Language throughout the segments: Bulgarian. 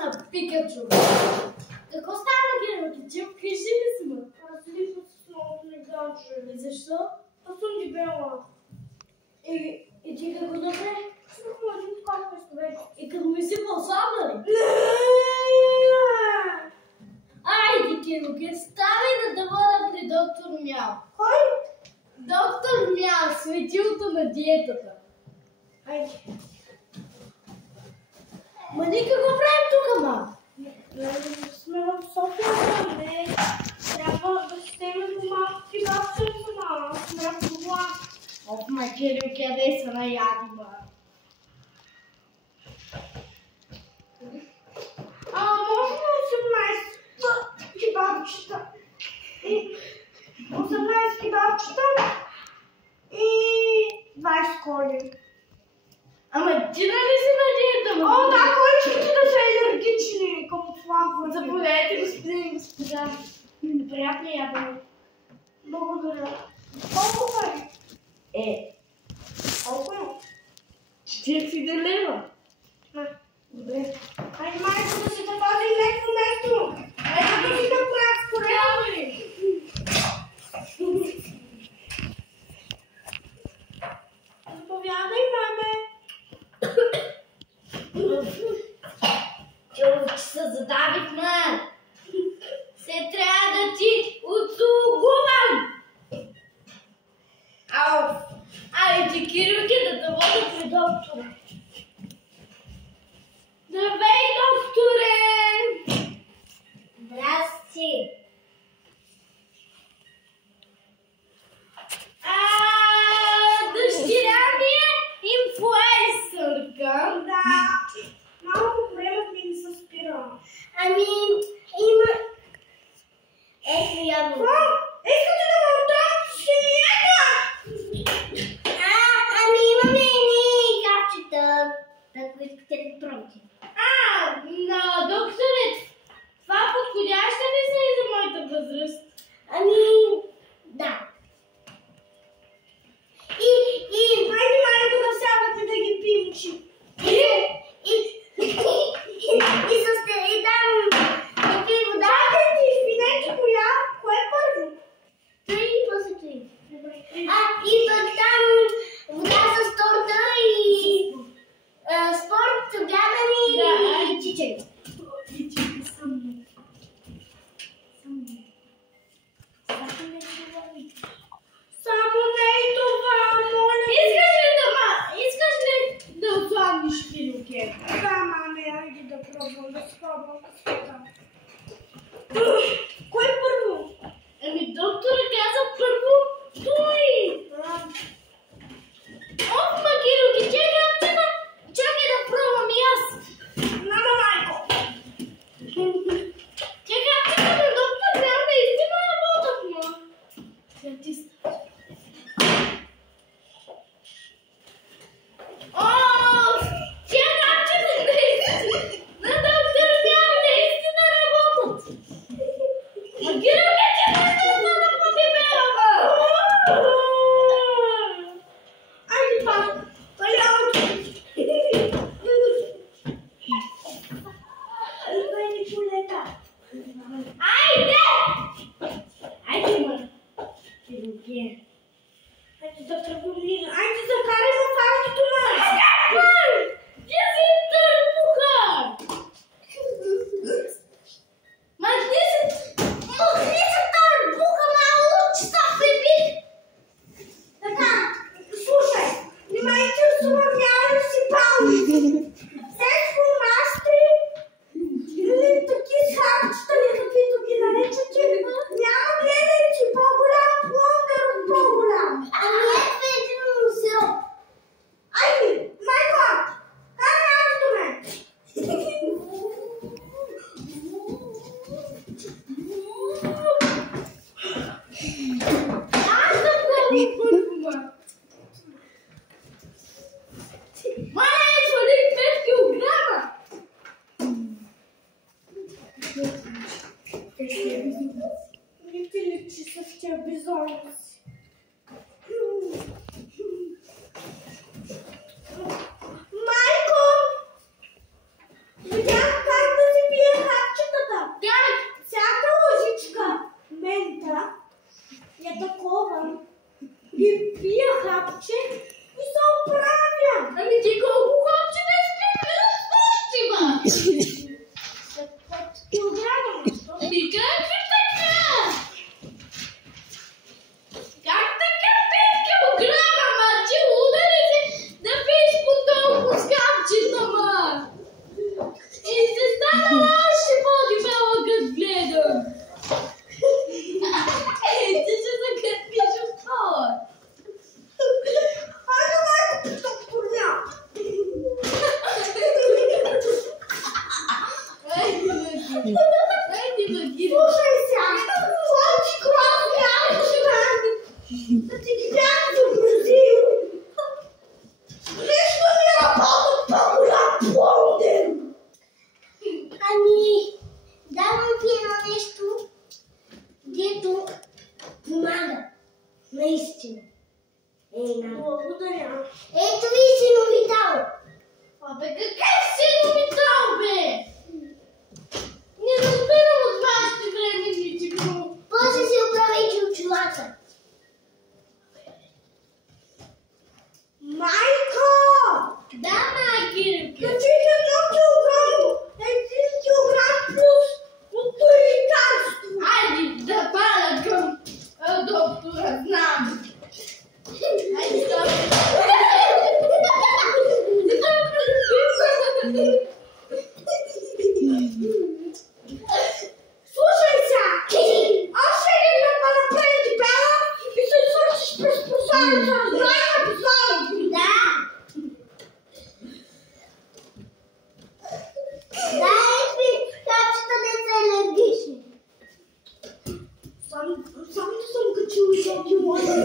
на Пикачу. Какво става, Георги? Кажи ми си, ма. Аз лично с много не знам, че... Защо? Аз съм дебела. И ти какво добре? Може да скачаме с човек. И като ми си по-слабна ли? Не! Айде, Георги, ставай да те вода при доктор Мяу. Кой? Доктор Мяу, светилото на диетата. Айде. Ма ние какво правим тук, ма? Сме в София, не. Трябва да стеме до малко кибавче сама. Сме в това. Ох, ма, Георги, къде са наяди, ма? Може ли 18 кибавчета? 18 кибавчета и 20 коли. Ама ти нали си на диета, ма? О, да, количките да са алергични към слампване. Заповядайте, господин и госпожа. Неприятно ядене. Благодаря. Колко пари? Колко е? 40 лева. Добре. Айде, майко, да си запази леко место. Айде да си направи спорядък. Заповядай, маме. Чувах, че се задавихме. Се трябва да ти отслугувам. Ау! Айде, Кирилки, да те вода при доктора. Здравей, докторе! Здрасти! Дъщеря ми е инфлуенсърка. Да. Малко време ми се спира. Ами, има... Ето явно. Искате да ме отрапи шинията? Ами имаме едни капчета, ако искате да пробвате. На докторе, това подходяща ли са и за моята възраст? Ами, да. Хайде, майко, да сядате да ги пием, че. И там и вода. Чакайте, извинете, кое е първо? Той и после той. И пък там вода с торта и спорт, бягане и чичери. Само не и това, моля. Искаш ли да отслабниш Кирилки? Да, маме, айде да пробвам, да спробвам късмета. Кой е първо? Ами доктора каза първо той. Ох, ма Кирилки, чакай да пробвам и аз. Мама, майко. Чакай на доктор, няма наистина работят, ма. Айде, пак. Палявки. Айде, чулета. Айде да тръгваме. Айде да караме в аутото нас. Слушай, внимайте, сумърнява ли си пални? Сеско мастри или таки схапчета ли каквито ги наричате? Няма гледайте по-голям плондър от по-голям. Айде, майко, карай аз до мен. Не ти личи с тия бизоници. Майко! Видях как да Килограма. Как така? Как така 5 килограма, ма? Ти луда ли си да пиеш по толкова скапчета, ма? И се стана още по-дебела, като гледам. Ти ще закъпиш от стола. Айде, майко, питам порня. Слушай сега, слънчи кров, да ти ги бях загрузил. Нищо не работят по-голям плоден. Ами, давам ти едно нещо, дето помага. Наистина. Благодаря. Ето ви синовитал. Абе, какъв синовитал, бе? Не разбирам от вашите временници, но... После си оправяйте очилата. Майко! Да, майки. Качи 1 килограм. 1 килограм плюс от лекарство. Айде да пада към доктора, знам. Айде, стоп. Слушай сега! Аз ще идем да направим дебела и се свършиш през прозореца. Разбрана послание? Да. Дай ми капчета, не са алергични. Само да съм качил и ходила. Опитвам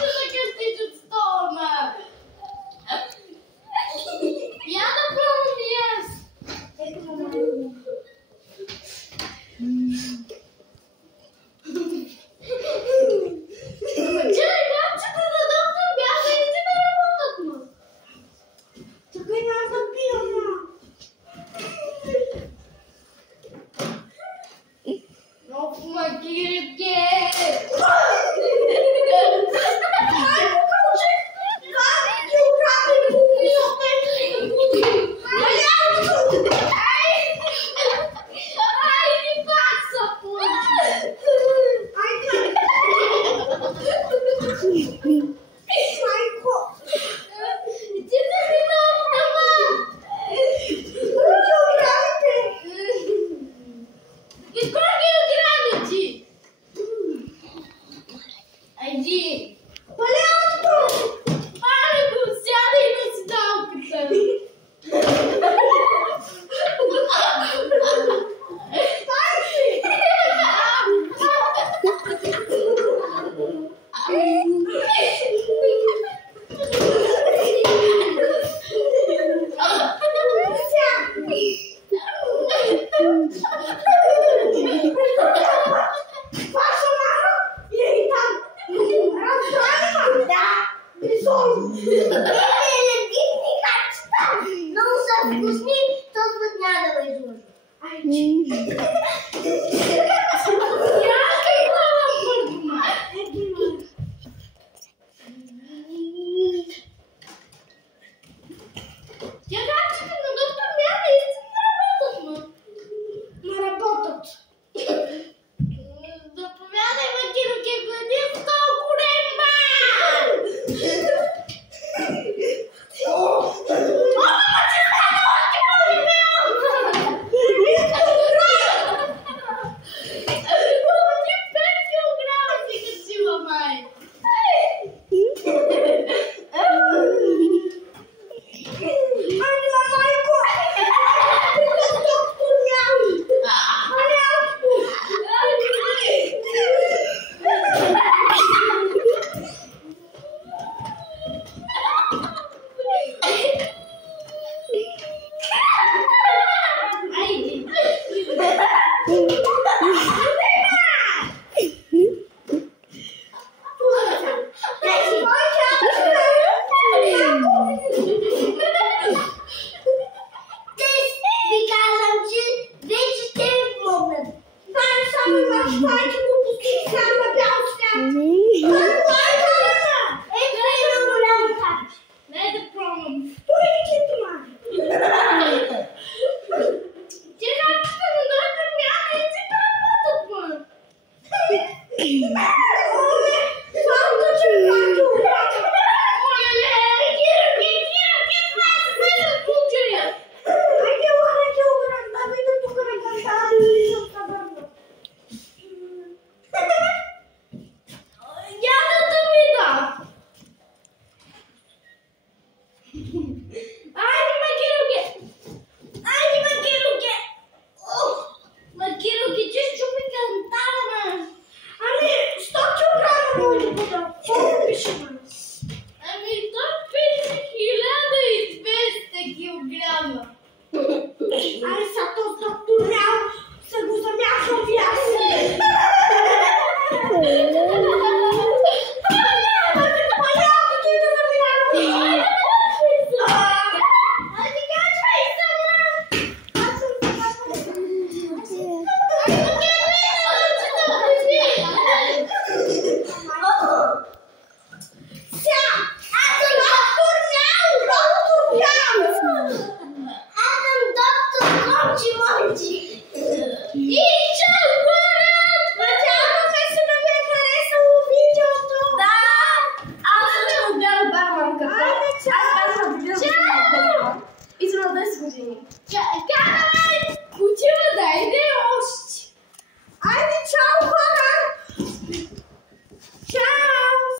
се да къстиш от стола, ма.